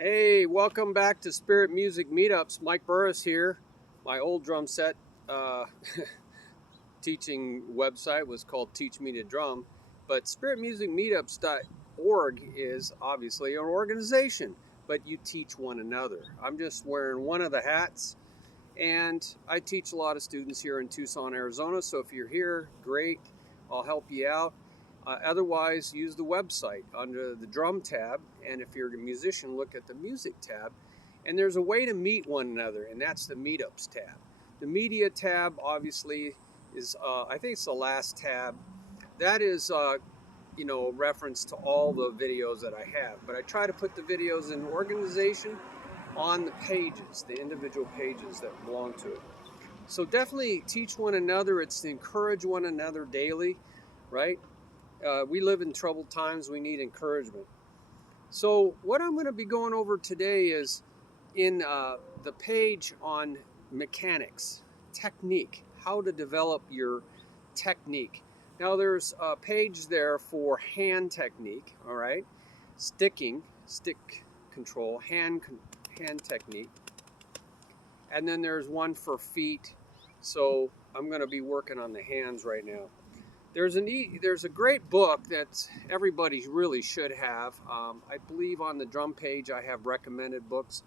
Hey, welcome back to Spirit Music Meetups. Mike Burris here. My old drum set uh, teaching website was called Teach Me to Drum, but spiritmusicmeetups.org is obviously an organization, but you teach one another. I'm just wearing one of the hats, and I teach a lot of students here in Tucson, Arizona, so if you're here, great, I'll help you out. Otherwise, use the website under the drum tab, and if you're a musician, look at the music tab. And there's a way to meet one another, and that's the meetups tab. The media tab, obviously, is I think it's the last tab. That is, reference to all the videos that I have. But I try to put the videos in organization on the pages, the individual pages that belong to it. So definitely teach one another. It's to encourage one another daily, right? We live in troubled times. We need encouragement. So what I'm going to be going over today is in the page on mechanics, technique, how to develop your technique. Now there's a page there for hand technique, all right? Stick control, hand technique. And then there's one for feet. So I'm going to be working on the hands right now. There's a great book that everybody really should have. I believe on the drum page I have recommended books,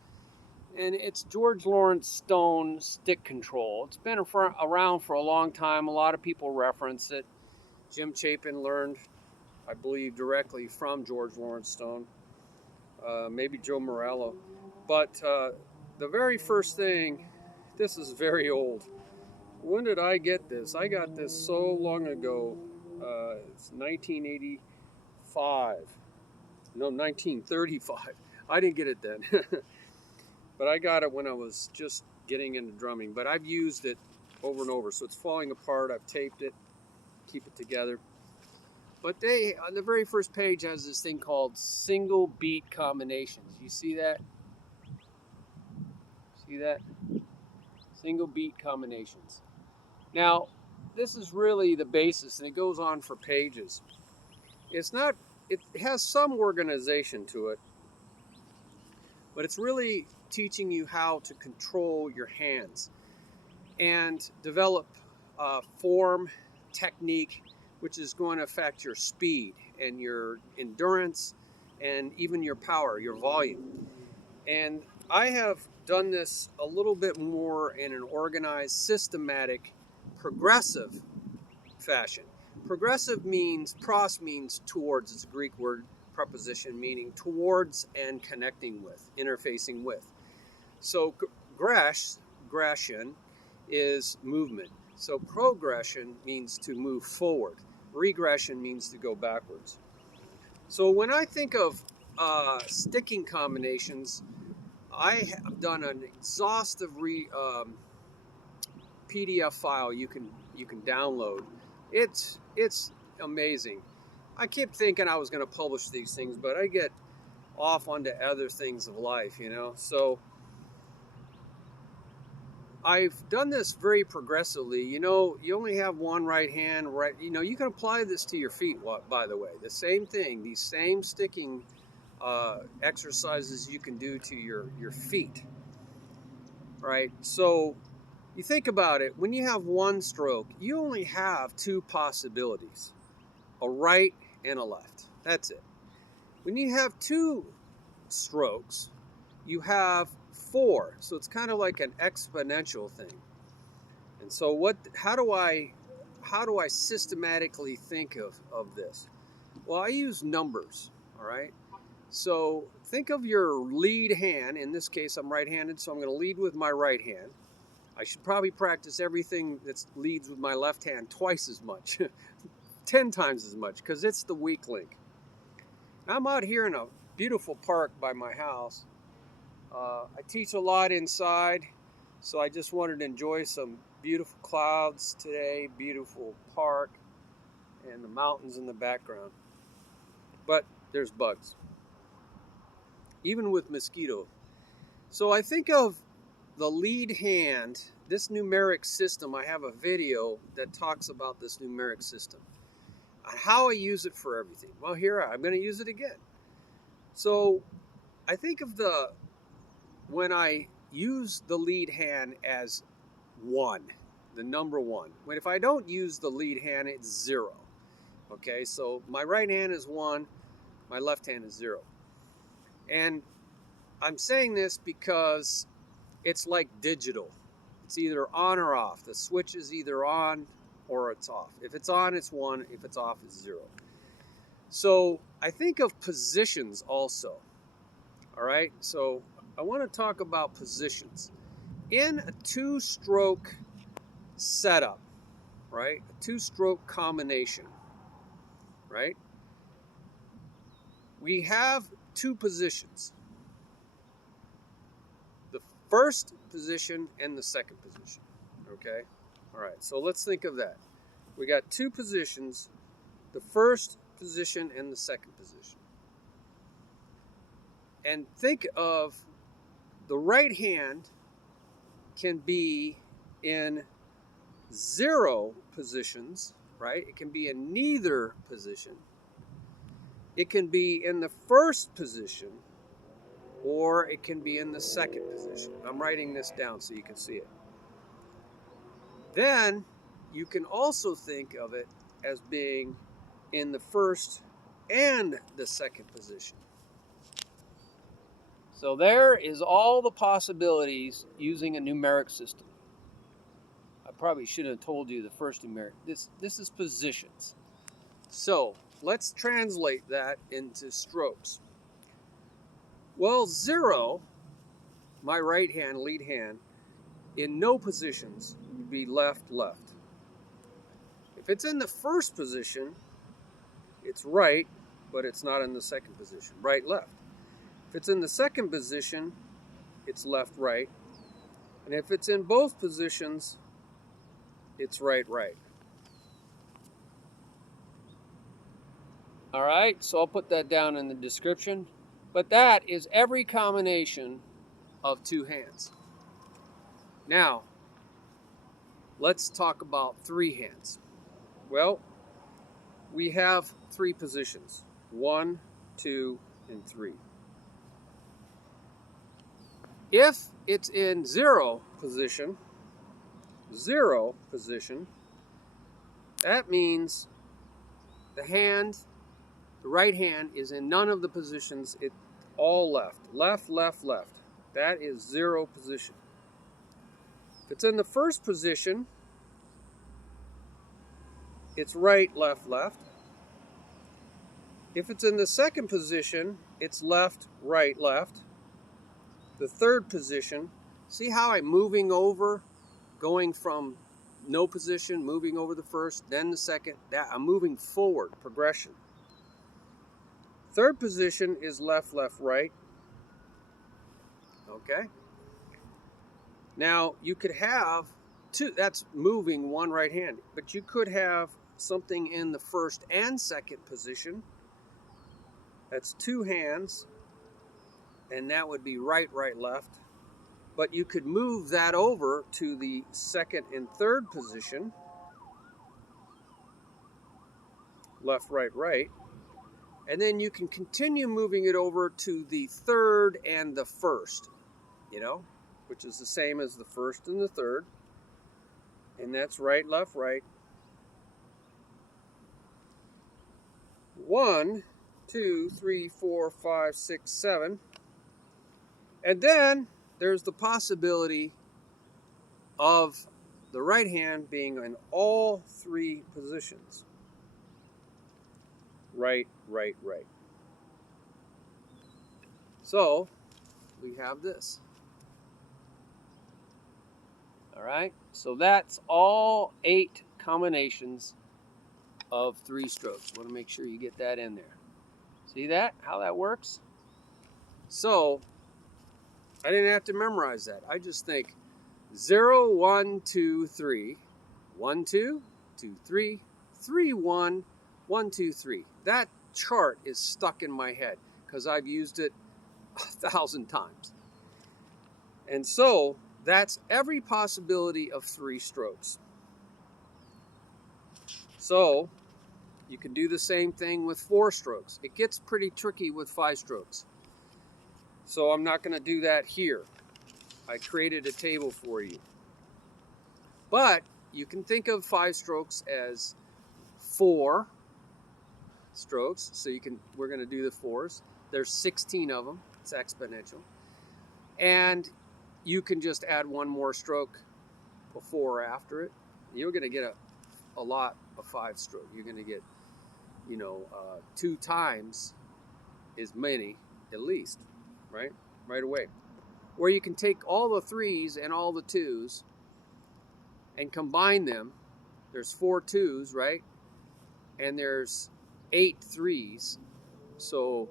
and it's George Lawrence Stone Stick Control. It's been around for a long time. A lot of people reference it. Jim Chapin learned, I believe, directly from George Lawrence Stone. Maybe Joe Morello. But the very first thing, this is very old. When did I get this? I got this so long ago. It's 1985. No, 1935. I didn't get it then. But I got it when I was just getting into drumming. But I've used it over and over. So it's falling apart. I've taped it, keep it together. But they, on the very first page, has this thing called single beat combinations. You see that? See that? Single beat combinations. Now, this is really the basis, and it goes on for pages. It's not, it has some organization to it, but it's really teaching you how to control your hands and develop form, technique, which is going to affect your speed and your endurance and even your power, your volume. And I have done this a little bit more in an organized, systematic, progressive fashion. Progressive means, pros means towards, it's a Greek word preposition meaning towards and connecting with, interfacing with. So gression is movement. So progression means to move forward. Regression means to go backwards. So when I think of sticking combinations, I have done an exhaustive PDF file you can download. It's amazing. I kept thinking I was going to publish these things, but I get off onto other things of life, you know. So I've done this very progressively. You know, you only have one right hand, right? You know, you can apply this to your feet, by the way. The same thing, these same sticking exercises you can do to your feet, right? So you think about it, when you have one stroke, you only have two possibilities, a right and a left. That's it. When you have two strokes, you have four. So it's kind of like an exponential thing. And so how do I systematically think of this? Well, I use numbers, all right? So think of your lead hand. In this case, I'm right-handed, so I'm going to lead with my right hand. I should probably practice everything that leads with my left hand twice as much, 10 times as much, because it's the weak link. I'm out here in a beautiful park by my house. I teach a lot inside, so I just wanted to enjoy some beautiful clouds today, beautiful park, and the mountains in the background. But there's bugs, even with mosquito. So I think of the lead hand, this numeric system. I have a video that talks about this numeric system, how I use it for everything. Well, here I'm going to use it again. So I think of when I use the lead hand as 1, the number 1. When if I don't use the lead hand, it's 0. Okay, so my right hand is 1, my left hand is 0. And I'm saying this because it's like digital. It's either on or off. The switch is either on or it's off. If it's on, it's 1. If it's off, it's 0. So I think of positions also. All right, so I want to talk about positions. In a 2-stroke setup, right? A 2-stroke combination, right? We have 2 positions. The first position and the second position, okay? All right, so let's think of that. We got 2 positions, the first position and the second position. And think of the right hand can be in 0 positions, right? It can be in neither position. It can be in the first position, or it can be in the second position. I'm writing this down so you can see it. Then you can also think of it as being in the first and the second position. So there is all the possibilities using a numeric system. I probably should have told you the first numeric. This is positions. So let's translate that into strokes. Well, 0, my right hand, lead hand, in no positions would be left, left. If it's in the first position, it's right, but it's not in the second position, right, left. If it's in the second position, it's left, right. And if it's in both positions, it's right, right. All right, so I'll put that down in the description. But that is every combination of 2 hands. Now, let's talk about 3 hands. Well, we have 3 positions, 1, 2, and 3. If it's in 0 position, that means the right hand is in none of the positions. It's all left, left, left, left. That is 0 position. If it's in the first position, it's right, left, left. If it's in the second position, it's left, right, left. The third position, see how I'm moving over, going from no position, moving over the first, then the second. That I'm moving forward, progression. Third position is left, left, right. Okay. Now you could have 2. That's moving one right hand, but you could have something in the first and second position. That's 2 hands, and that would be right, right, left. But you could move that over to the second and third position, left, right, right. And then you can continue moving it over to the third and the first, which is the same as the first and the third. And that's right, left, right. 1, 2, 3, 4, 5, 6, 7. And then there's the possibility of the right hand being in all 3 positions. Right, right, right. So we have this. All right, so that's all 8 combinations of 3 strokes. Want to make sure you get that in there. See that? How that works? So I didn't have to memorize that. I just think 0, 1, 2, 3, 1, 2, 2, 3, 3, 1, 1, 2, 3. That chart is stuck in my head because I've used it 1,000 times. And so that's every possibility of 3 strokes. So you can do the same thing with 4 strokes. It gets pretty tricky with 5 strokes. So I'm not going to do that here. I created a table for you. But you can think of 5 strokes as 4 strokes. So we're going to do the 4s. There's 16 of them. It's exponential. And you can just add one more stroke before or after it. You're going to get a lot of 5 stroke. You're going to get, 2 times as many at least, right away. Or you can take all the 3s and all the 2s and combine them. There's 4 2s, right? And there's 8 3s. So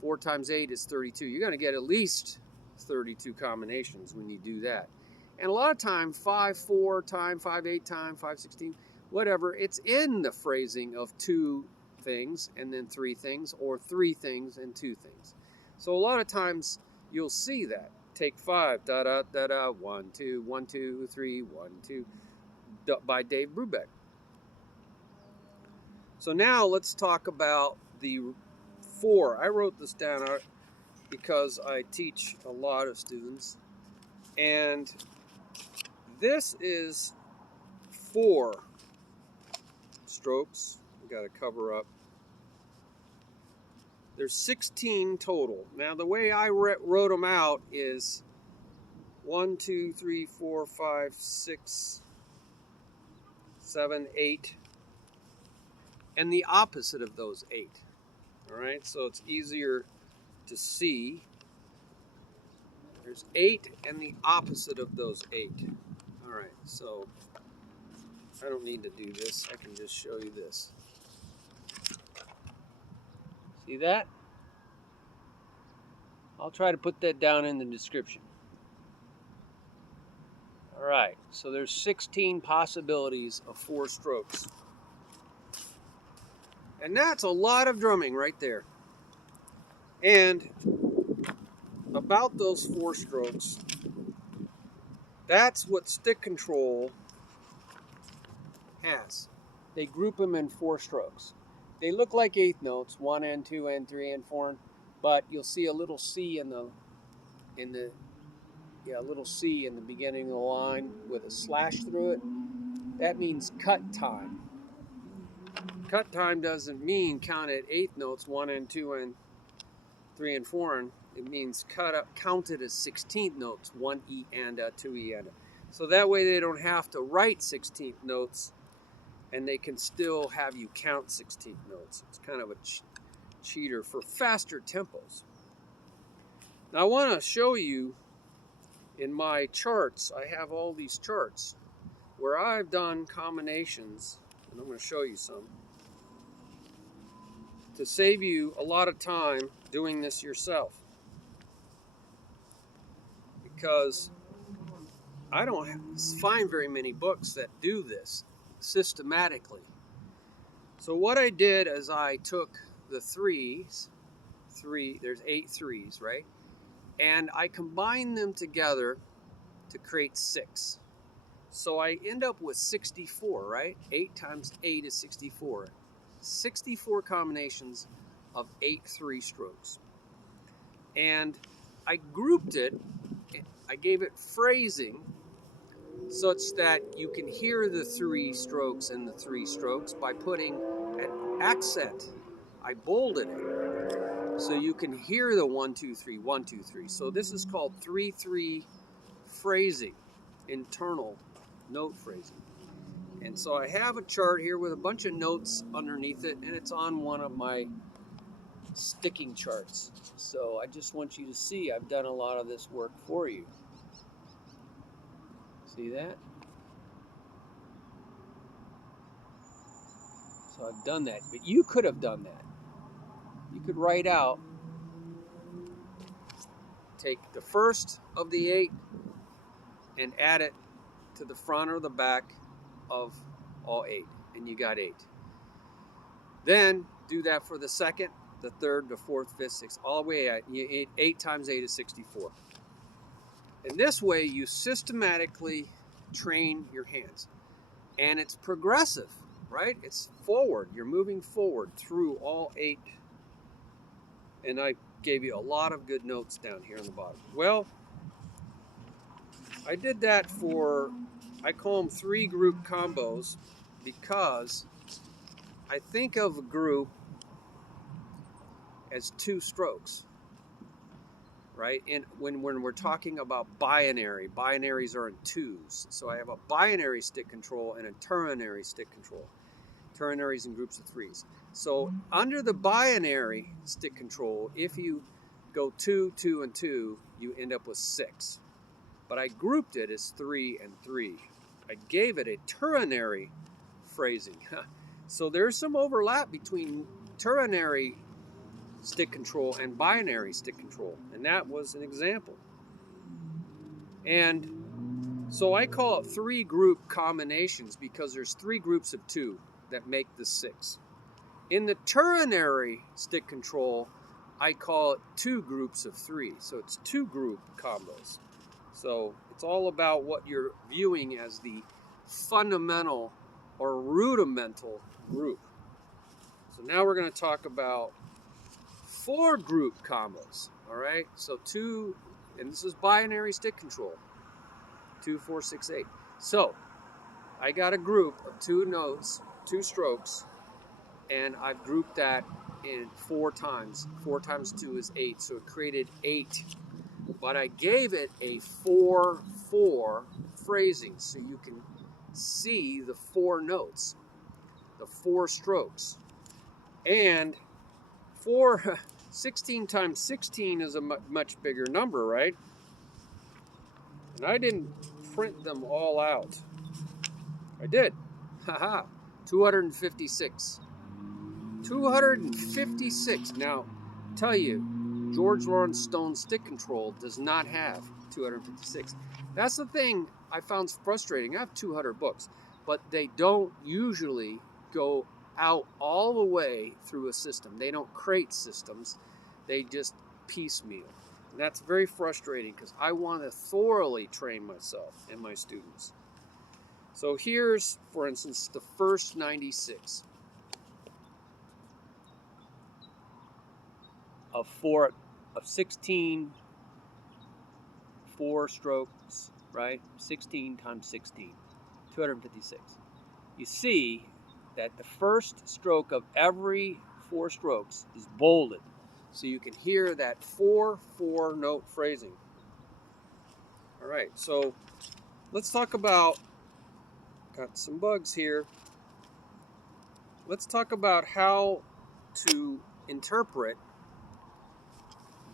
4 times 8 is 32. You're going to get at least 32 combinations when you do that. And a lot of time, 5 4 time, 5 8 time, 5 16, whatever, it's in the phrasing of 2 things and then 3 things, or 3 things and 2 things. So a lot of times you'll see that. Take 5, da da da da, 1 2 1 2 3 1 2, by Dave Brubeck. So now let's talk about the 4. I wrote this down because I teach a lot of students, and this is 4 strokes. We got to cover up. There's 16 total. Now the way I wrote them out is 1 2 3 4 5 6 7 8, and the opposite of those 8. All right, so it's easier to see. There's 8 and the opposite of those 8. All right, so I don't need to do this. I can just show you this. See that? I'll try to put that down in the description. All right, so there's 16 possibilities of 4 strokes. And that's a lot of drumming right there. And about those 4 strokes, that's what stick control has. They group them in 4 strokes. They look like eighth notes, 1 and 2 and 3 and 4, but you'll see a little C in the little C in the beginning of the line with a slash through it. That means cut time. Cut time doesn't mean count at eighth notes, 1 and 2 and 3 and 4. It means counted as 16th notes, 1 E and a, 2 E and a. So that way they don't have to write 16th notes, and they can still have you count 16th notes. It's kind of a cheater for faster tempos. Now I want to show you in my charts. I have all these charts where I've done combinations, and I'm going to show you some, to save you a lot of time doing this yourself. Because I don't find very many books that do this systematically. So what I did is I took the 3s, there's 8 3s, right? And I combined them together to create 6. So I end up with 64, right? 8 times 8 is 64. 64 combinations of 8 3 strokes. And I grouped it, I gave it phrasing such that you can hear the 3 strokes and the 3 strokes by putting an accent. I bolded it so you can hear the 1 2 3 1 2 3. So this is called 3-3 phrasing, internal note phrasing. And so I have a chart here with a bunch of notes underneath it, and it's on one of my sticking charts. So I just want you to see I've done a lot of this work for you. See that? So I've done that, but you could have done that. You could write out, take the first of the 8 and add it to the front or the back of all 8, and you got 8. Then do that for the second, the third, the fourth, fifth, sixth, all the way at 8 times 8 is 64. And this way you systematically train your hands. And it's progressive, right? It's forward. You're moving forward through all 8. And I gave you a lot of good notes down here on the bottom. Well, I did that for, I call them 3 group combos, because I think of a group as 2 strokes, right? And when we're talking about binary, binaries are in 2s. So I have a binary stick control and a ternary stick control. Ternaries in groups of 3s. So under the binary stick control, if you go 2, 2, and 2, you end up with 6. But I grouped it as 3 and 3. I gave it a ternary phrasing. So there's some overlap between ternary stick control and binary stick control, and that was an example. And so I call it 3 group combinations because there's 3 groups of 2 that make the 6. In the ternary stick control, I call it 2 groups of 3, so it's 2 group combos. So it's all about what you're viewing as the fundamental or rudimental group. So now we're going to talk about 4 group combos. All right, so 2, and this is binary stick control, 2, 4, 6, 8. So I got a group of 2 notes, 2 strokes, and I've grouped that in 4 times. 4 times 2 is 8, so it created 8. But I gave it a 4-4 phrasing, so you can see the 4 notes, the 4 strokes. And 16 times 16 is a much bigger number, right? And I didn't print them all out. I did. Haha, 256. 256. Now, tell you, George Lawrence Stone's stick control does not have 256. That's the thing I found frustrating. I have 200 books, but they don't usually go out all the way through a system. They don't create systems. They just piecemeal. And that's very frustrating because I want to thoroughly train myself and my students. So here's, for instance, the first 96. Of 16 4 strokes, right? 16 times 16, 256. You see that the first stroke of every 4 strokes is bolded, so you can hear that 4-4 note phrasing. All right, so let's talk about, got some bugs here. Let's talk about how to interpret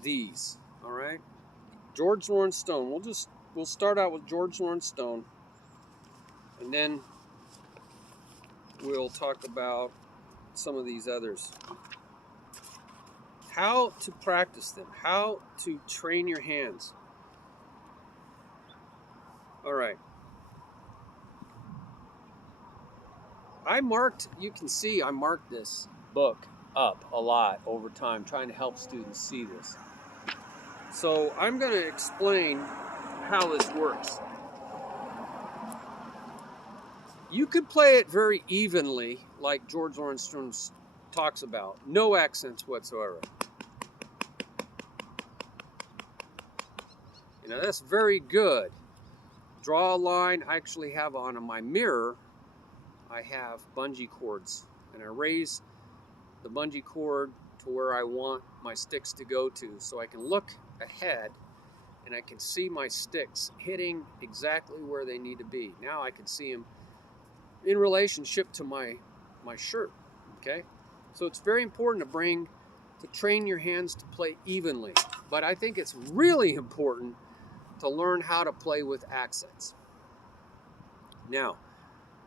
these. All right, George Lawrence Stone. We'll start out with George Lawrence Stone, and then we'll talk about some of these others. How to practice them, how to train your hands. All right. You can see I marked this book up a lot over time, trying to help students see this. So I'm going to explain how this works. You could play it very evenly, like George Lawrence Stone talks about, no accents whatsoever. You know, that's very good. Draw a line. I actually have on my mirror, I have bungee cords, and I raise the bungee cord to where I want my sticks to go to, so I can look ahead and I can see my sticks hitting exactly where they need to be. Now I can see them in relationship to my shirt. Okay, so it's very important to train your hands to play evenly, but I think it's really important to learn how to play with accents. Now,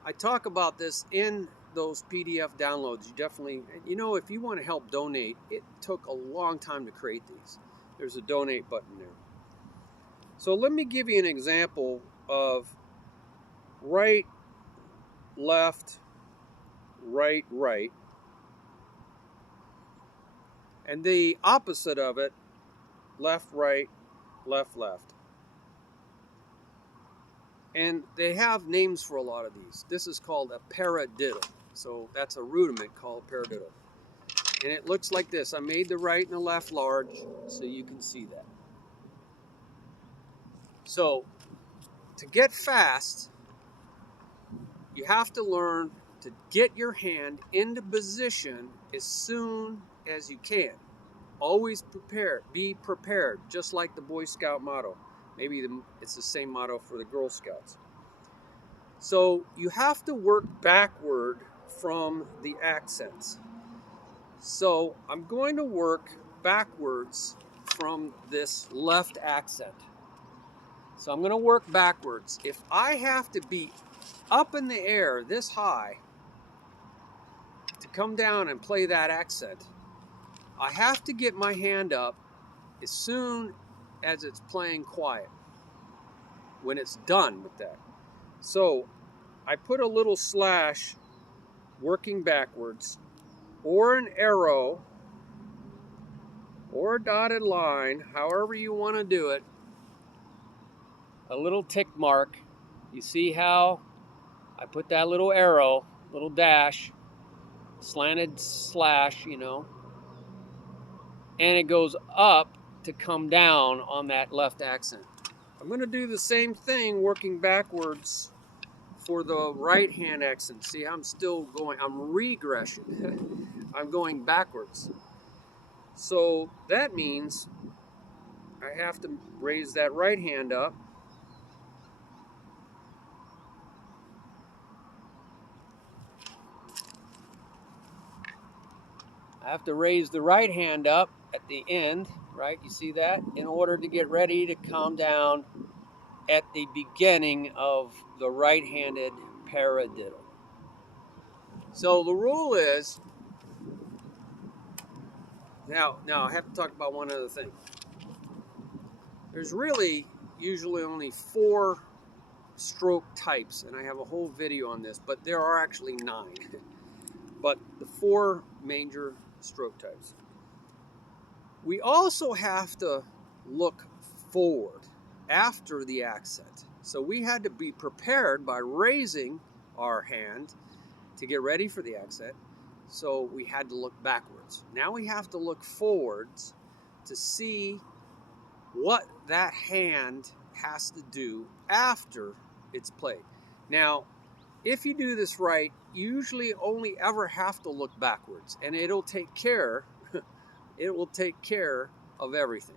I talk about this in those PDF downloads. You definitely, if you want to help donate, it took a long time to create these. There's a donate button there. So let me give you an example of right, left, right, right. And the opposite of it, left, right, left, left. And they have names for a lot of these. This is called a paradiddle. So that's a rudiment called paradiddle. And it looks like this. I made the right and the left large so you can see that. So to get fast, you have to learn to get your hand into position as soon as you can. Always prepare, be prepared, just like the Boy Scout motto. Maybe it's the same motto for the Girl Scouts. So you have to work backward from the accents. So I'm going to work backwards from this left accent. So I'm going to work backwards. If I have to be up in the air this high to come down and play that accent, I have to get my hand up as soon as it's playing quiet, when it's done with that. So I put a little slash working backwards, or an arrow, or a dotted line, however you want to do it, a little tick mark. You see how I put that little arrow, little dash, slanted slash, you know, and it goes up to come down on that left accent. I'm going to do the same thing working backwards for the right hand accent. See, I'm still going, I'm regression. I'm going backwards. So that means I have to raise that right hand up. I have to raise the right hand up at the end, right? You see that? In order to get ready to come down at the beginning of the right-handed paradiddle. So the rule is, now I have to talk about one other thing. There's really usually only 4 stroke types, and I have a whole video on this, but there are actually 9. But the 4 major stroke types. We also have to look forward after the accent. So we had to be prepared by raising our hand to get ready for the accent. So we had to look backwards. Now we have to look forwards to see what that hand has to do after it's played. Now, if you do this right, you usually only ever have to look backwards, and it will take care of everything.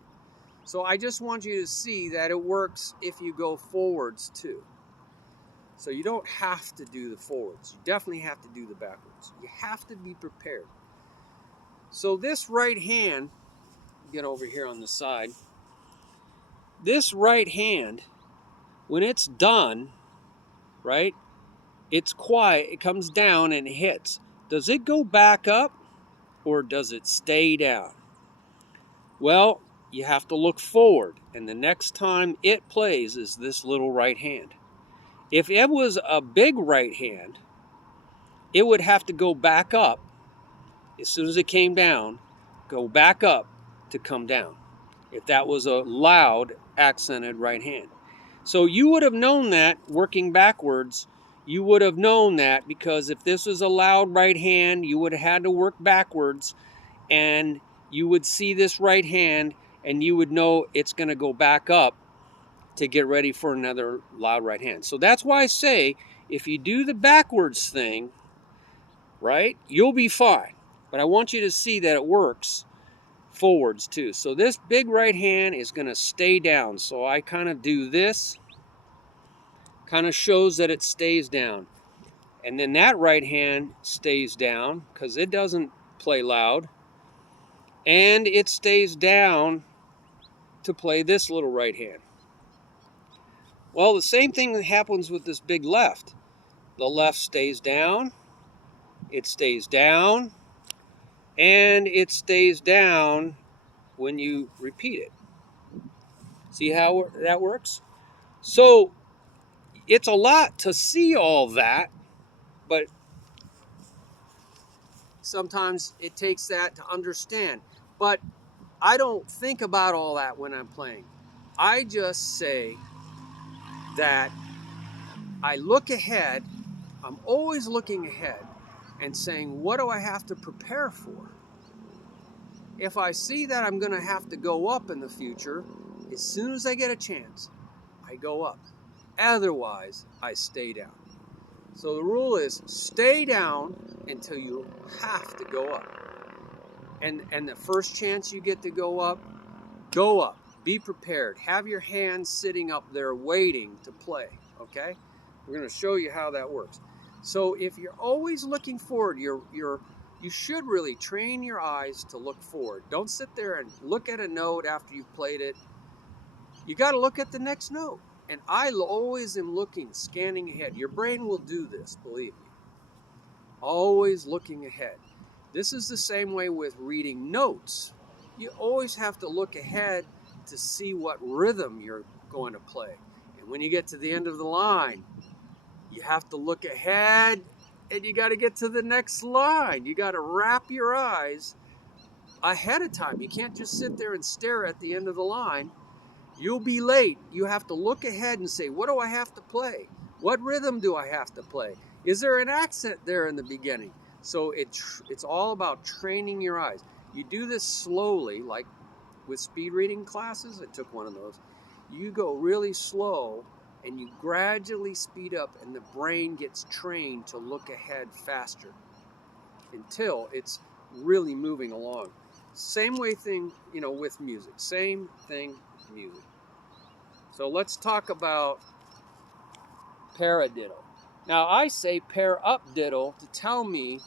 So I just want you to see that it works if you go forwards too. So you don't have to do the forwards. You definitely have to do the backwards. You have to be prepared. So this right hand, get over here on the side. This right hand, when it's done, right, it's quiet, it comes down and hits. Does it go back up or does it stay down? Well, you have to look forward, and the next time it plays is this little right hand. If it was a big right hand, it would have to go back up. As soon as it came down, go back up to come down. If that was a loud, accented right hand. So you would have known that working backwards. You would have known that because if this was a loud right hand, you would have had to work backwards, and you would see this right hand and you would know it's going to go back up to get ready for another loud right hand. So that's why I say if you do the backwards thing, right, you'll be fine. But I want you to see that it works forwards too. So this big right hand is going to stay down. So I kind of do this, kind of shows that it stays down. And then that right hand stays down because it doesn't play loud. And it stays down to play this little right hand. Well, the same thing happens with this big left. The left stays down, it stays down, and it stays down when you repeat it. See how that works? So it's a lot to see all that, but sometimes it takes that to understand. But I don't think about all that when I'm playing. I just say that I look ahead. I'm always looking ahead and saying, what do I have to prepare for? if I see that I'm going to have to go up in the future, as soon as I get a chance, I go up. Otherwise, I stay down. So the rule is stay down until you have to go up. And the first chance you get to go up, go up. Be prepared. Have your hands sitting up there waiting to play, okay? We're going to show you how that works. So if you're always looking forward, you should really train your eyes to look forward. Don't sit there and look at a note after you've played it. You got to look at the next note. And I always am looking, scanning ahead. Your brain will do this, believe me. Always looking ahead. This is the same way with reading notes. You always have to look ahead to see what rhythm you're going to play. And when you get to the end of the line, you have to look ahead and you got to get to the next line. You got to wrap your eyes ahead of time. You can't just sit there and stare at the end of the line. You'll be late. You have to look ahead and say, what do I have to play? What rhythm do I have to play? Is there an accent there in the beginning? So it's all about training your eyes. You do this slowly, like with speed reading classes. I took one of those. You go really slow and you gradually speed up, and the brain gets trained to look ahead faster until it's really moving along. Same way thing, with music. Same thing, music. So let's talk about paradiddle. Now I say pair up diddle to tell me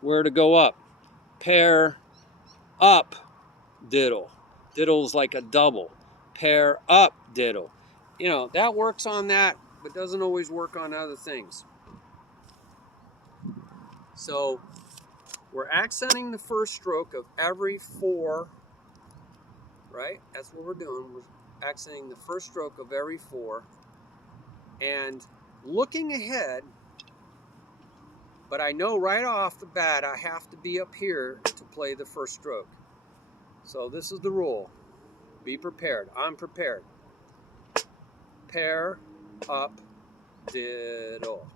where to go up. Pair up diddle. Diddle's like a double. Pair up diddle. That works on that, but doesn't always work on other things. So we're accenting the first stroke of every 4, right? That's what we're doing. We're accenting the first stroke of every 4 and looking ahead, but I know right off the bat I have to be up here to play the first stroke. So this is the rule. Be prepared. I'm prepared. Pair up diddle.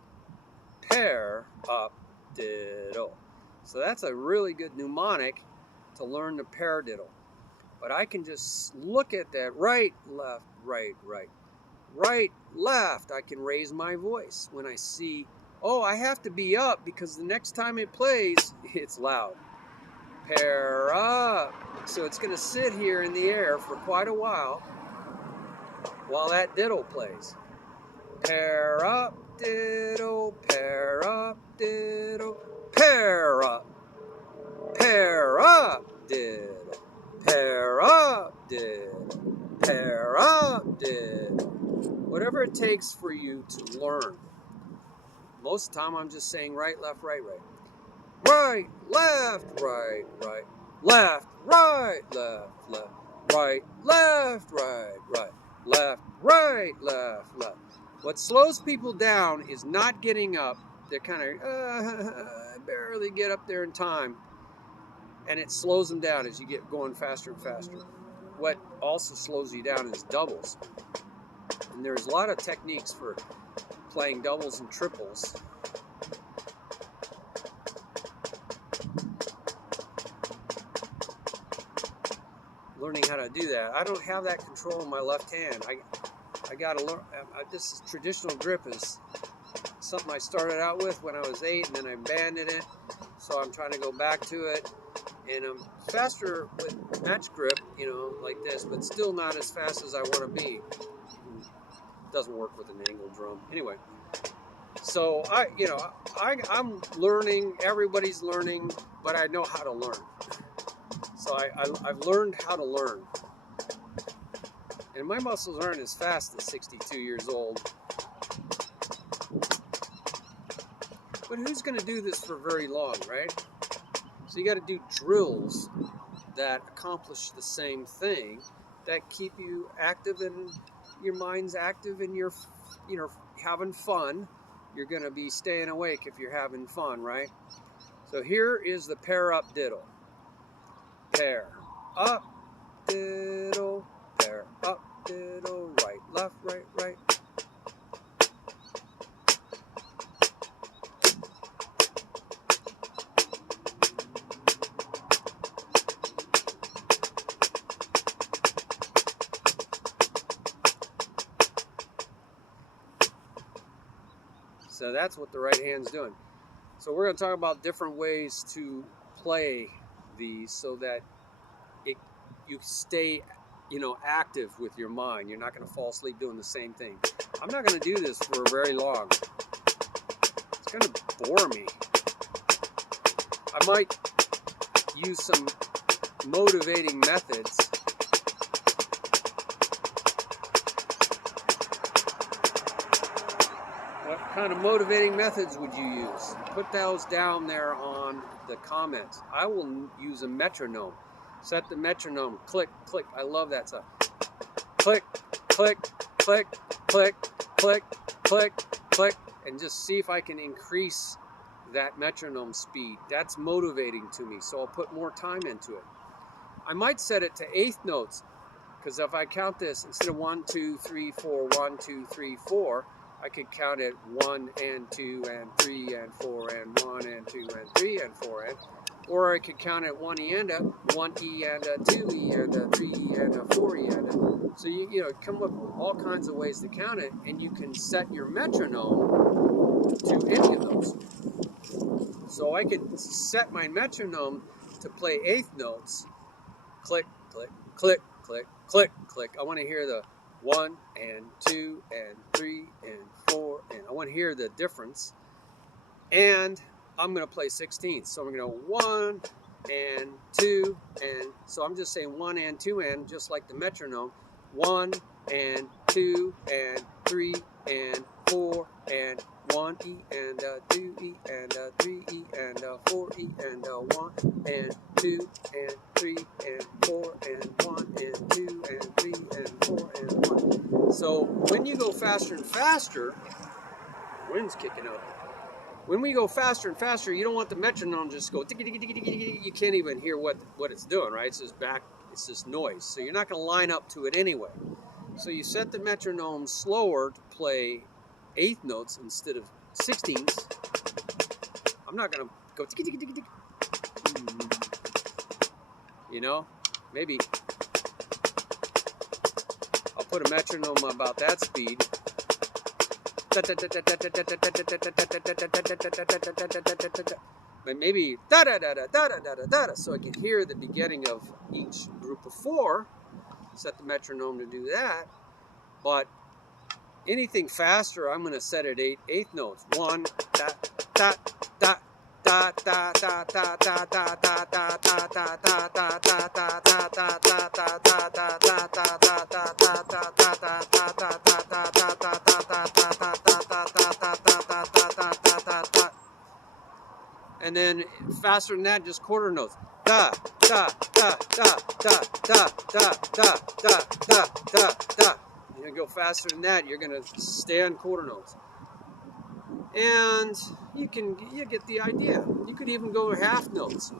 Pair up diddle. So that's a really good mnemonic to learn the paradiddle. But I can just look at that right, left, right, right. Right, left. I can raise my voice when I see, I have to be up because the next time it plays, it's loud. Pair up. So it's going to sit here in the air for quite a while that diddle plays. Pair up, diddle, pair up, diddle, pair up, diddle, pair up, diddle, pair up, diddle. Whatever it takes for you to learn. Most of the time I'm just saying right, left, right, right. Right, left, right, right. Left, right, left, left. Right, left, right, right. Left, right, left, left. What slows people down is not getting up. They're kind of barely get up there in time. And it slows them down as you get going faster and faster. What also slows you down is doubles. And there's a lot of techniques for playing doubles and triples. Learning how to do that. I don't have that control in my left hand. I got to learn. This is traditional grip is something I started out with when I was 8, and then I abandoned it. So I'm trying to go back to it, and I'm faster with match grip, like this, but still not as fast as I want to be. It doesn't work with an angle drum. Anyway, so I'm learning. Everybody's learning, but I know how to learn. So I've learned how to learn. And my muscles aren't as fast at 62 years old. But who's going to do this for very long, right? So you got to do drills that accomplish the same thing, that keep you active and your mind's active and you're having fun. You're going to be staying awake if you're having fun, right? So here is the pair up diddle. Pair up diddle, pair up diddle, right, left, right, right. So that's what the right hand's doing. So we're going to talk about different ways to play these so that you stay, active with your mind. You're not going to fall asleep doing the same thing. I'm not going to do this for very long. It's going to bore me. I might use some motivating methods. What kind of motivating methods would you use? Put those down there on the comments. I will use a metronome. Set the metronome. Click, click. I love that stuff. Click, click, click, click, click, click, click, and just see if I can increase that metronome speed. That's motivating to me, so I'll put more time into it. I might set it to eighth notes, because if I count this, instead of 1, 2, 3, 4, 1, 2, 3, 4, I could count it 1 and 2 and 3 and 4 and 1 and 2 and 3 and 4 and, or I could count it 1 E and a 1 E and a 2 E and a 3 E and a 4 E and a. So you come up with all kinds of ways to count it, and you can set your metronome to any of those. So I could set my metronome to play eighth notes. Click, click, click, click, click, click. I want to hear the 1 and 2 and 3 and 4, and I want to hear the difference. And I'm going to play 16ths. So I'm going to go 1 and 2 and, so I'm just saying 1 and 2 and, just like the metronome. 1 and 2 and 3 and 4 and 1 E and 2 E and 3 E and 4 E and 1 and 2 and 3 and 4 and 1 and 2 and 3 and 4 and 1. So when you go faster and faster, wind's kicking up. When we go faster and faster, you don't want the metronome just go tick, tick, tick, tick, tick. You can't even hear what it's doing, right? It's just noise. So you're not going to line up to it anyway. So you set the metronome slower to play eighth notes instead of 16ths. I'm not going to go tick, tick, tick, tick. Maybe I'll put a metronome about that speed. But maybe da da da da da da da da da, so I can hear the beginning of each group of 4. Set the metronome to do that. But anything faster, I'm going to set it eighth notes. 1 da da da da da da da da da da da da da da da da da and then faster than that, just quarter notes. Da da da da da da da da da da da da. You're gonna go faster than that. You're gonna stay on quarter notes, and you get the idea. You could even go half notes.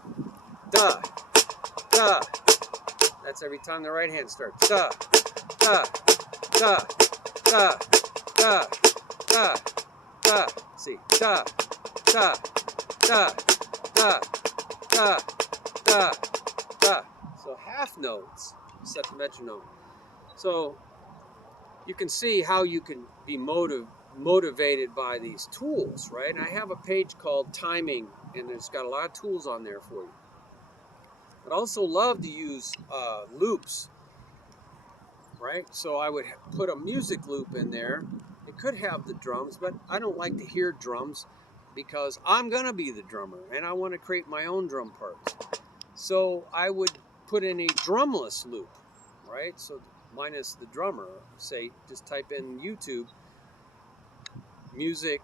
Da da. That's every time the right hand starts. Da da da da da da da. See, da da da da da da da. So half notes set the metronome. So you can see how you can be motivated by these tools, right? And I have a page called Timing, and it's got a lot of tools on there for you. But I also love to use loops, right? So I would put a music loop in there. It could have the drums, but I don't like to hear drums because I'm going to be the drummer, and I want to create my own drum parts. So I would put in a drumless loop, right? So minus the drummer. Say, just type in YouTube, music,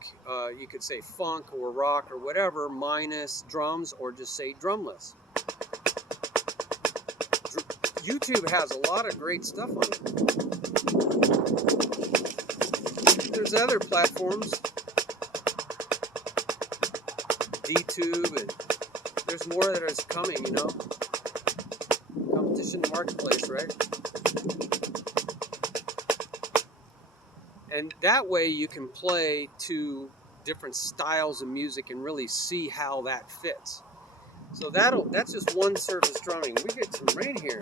you could say funk or rock or whatever, minus drums, or just say drumless. YouTube has a lot of great stuff on it. There's other platforms, DTube, and there's more that is coming, competition in the marketplace, right? And that way you can play to different styles of music and really see how that fits. So that's just one surface drumming. We get some rain here.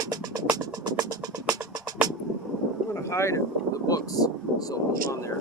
I'm going to hide the books so it's on there.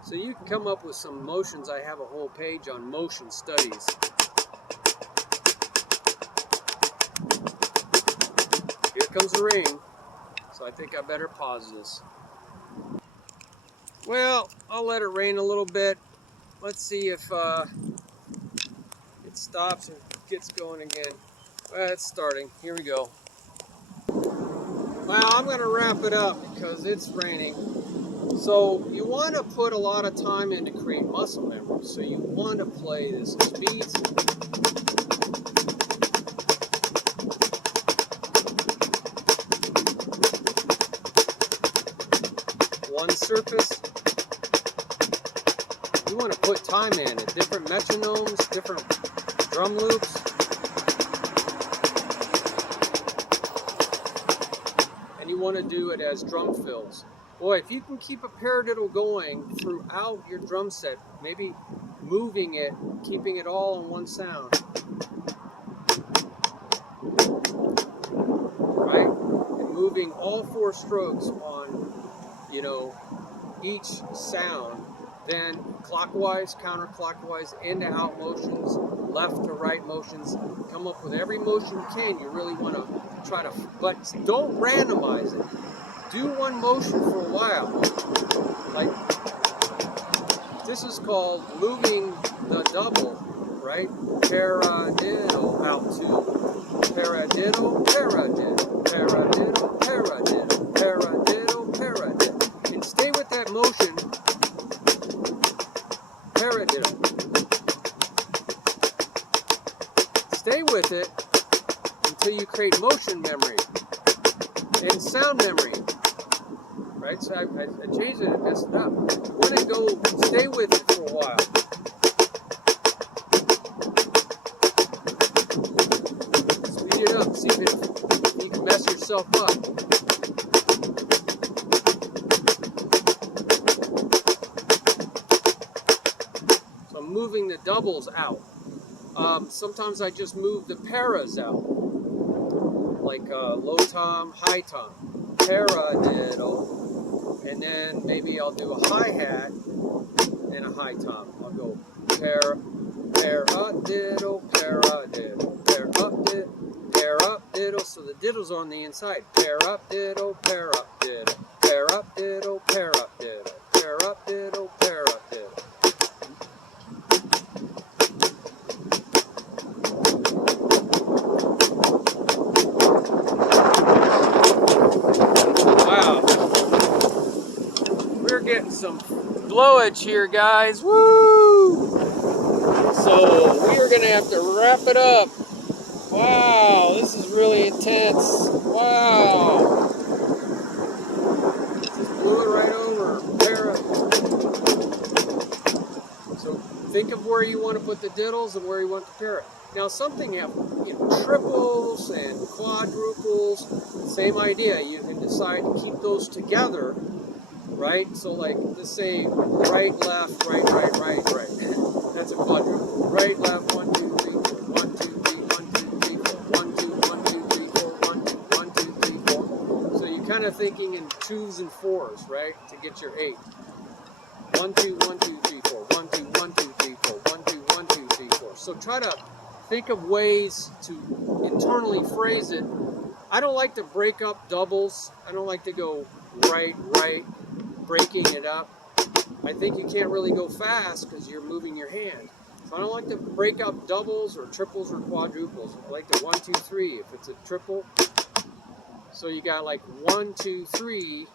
So you can come up with some motions. I have a whole page on motion studies. Here comes the rain, so I think I better pause this. Well, I'll let it rain a little bit. Let's see if it stops and gets going again. Well, it's starting. Here we go. Well, I'm going to wrap it up because it's raining. So you want to put a lot of time in to create muscle memory. So you want to play this speeds. One surface. You want to put time in it. Different metronomes, different drum loops. And you want to do it as drum fills. Boy, if you can keep a paradiddle going throughout your drum set, maybe moving it, keeping it all on one sound, right? And moving all 4 strokes on, you know, each sound, then clockwise, counterclockwise, in to out motions, left to right motions. Come up with every motion you can. You really want to try to, but don't randomize it. Do one motion for a while. Like, this is called moving the double, right? Paradiddle out to paradiddle, paradiddle, paradiddle, paradiddle, paradiddle, paradiddle. And stay with that motion, paradiddle. Stay with it until you create motion memory and sound memory. Right, so I changed it and messed it up. You want to go stay with it for a while. Speed it up, see if you can mess yourself up. So I'm moving the doubles out. Sometimes I just move the paras out, like low tom, high tom, paradiddle. And then maybe I'll do a hi-hat and a high tom. I'll go paradiddle, paradiddle, paradiddle. So the diddle's on the inside. Paradiddle, paradiddle, paradiddle, paradiddle, paradiddle, paradiddle. Wow. We're getting some blowage here, guys. Woo! So we are going to have to wrap it up. Wow, this is really intense. Wow. Just blew it right over. So think of where you want to put the diddles and where you want the parrot. Now something have, you know, triples and quadruples. Same idea. You can decide to keep those together. Right? So like, let's say right, left, right, right, right, right. That's a quadruple. Right, left, 1, 2, 3, 4. 1, 2, 3, 1, 2, 3, 4. 1, 2, 1, 2, 3, 4. 1, 2, 1, 2, 3, 4. So you're kind of thinking in 2s and 4s, right? To get your 8. 1, 2, 1, 2, 3, 4. 1, 2, 1, 2, 3, 4. 1, 2, 1, 2, 3, 4. So try to think of ways to internally phrase it. I don't like to break up doubles. I don't like to go right, right, breaking it up. I think you can't really go fast because you're moving your hand. So I don't like to break up doubles or triples or quadruples. I like to 1, 2, 3 if it's a triple. So you got like 1, 2, 3,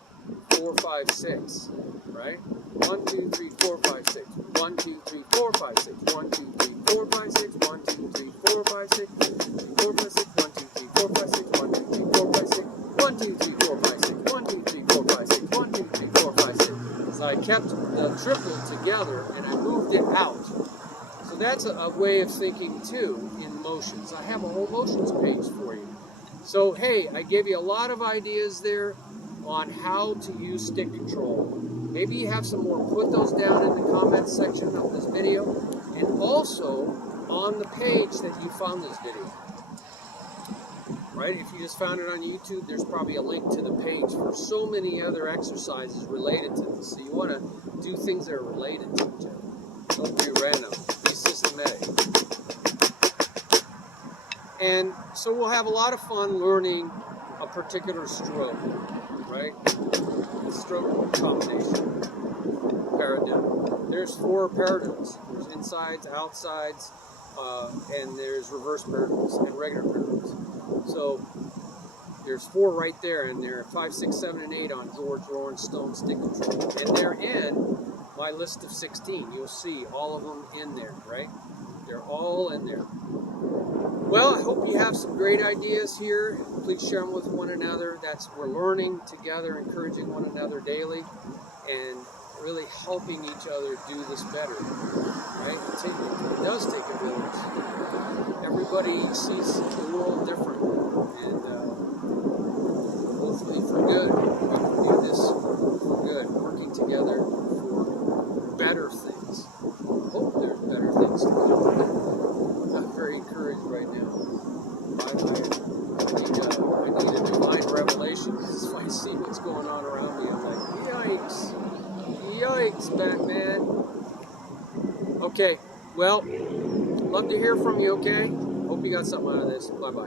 4, 5, 6, right? 1, 2, 3, 4, 5, 6. 1, 2, 3, 4, 5, 6. 1, 2, 3, 4, 5, 6. 1, 2, 3, 4, 5, 6. 4, 5, 6. 1, 2, 3, 4, 5, 6. 1, 2, 3, 4, 5, 6. 1, 2, 3, 4, 5, 6. 1, 2, 3, 4, 5, 6. 1, 2, 3, 4, 5, 6. So I kept the triple together and I moved it out. So that's a way of thinking too in motions. I have a whole motions page for you. So hey, I gave you a lot of ideas there on how to use stick control. Maybe you have some more. Put those down in the comments section of this video and also on the page that you found this video. Right? If you just found it on YouTube, there's probably a link to the page for so many other exercises related to this. So you want to do things that are related to each other. Don't be random. Be systematic. And so we'll have a lot of fun learning a particular stroke, right? The stroke combination paradigm. There's 4 paradigms. There's insides, outsides, and there's reverse paradigms and regular paradigms. So there's 4 right there, and there are 5, 6, 7, and 8 on George Roaring-Stone Stick Control. And they're in my list of 16. You'll see all of them in there, right? They're all in there. Well, I hope you have some great ideas here. Please share them with one another. We're learning together, encouraging one another daily, and really helping each other do this better, right? It does take a village. Everybody sees the world differently, and hopefully for good. We do this for good, working together for better things. Hope there's better things to come. I'm very encouraged right now. I need a divine revelation, because if I see what's going on around me, I'm like, yikes. Yikes, Batman. Okay, well, love to hear from you, okay? Hope you got something out of this. Bye-bye.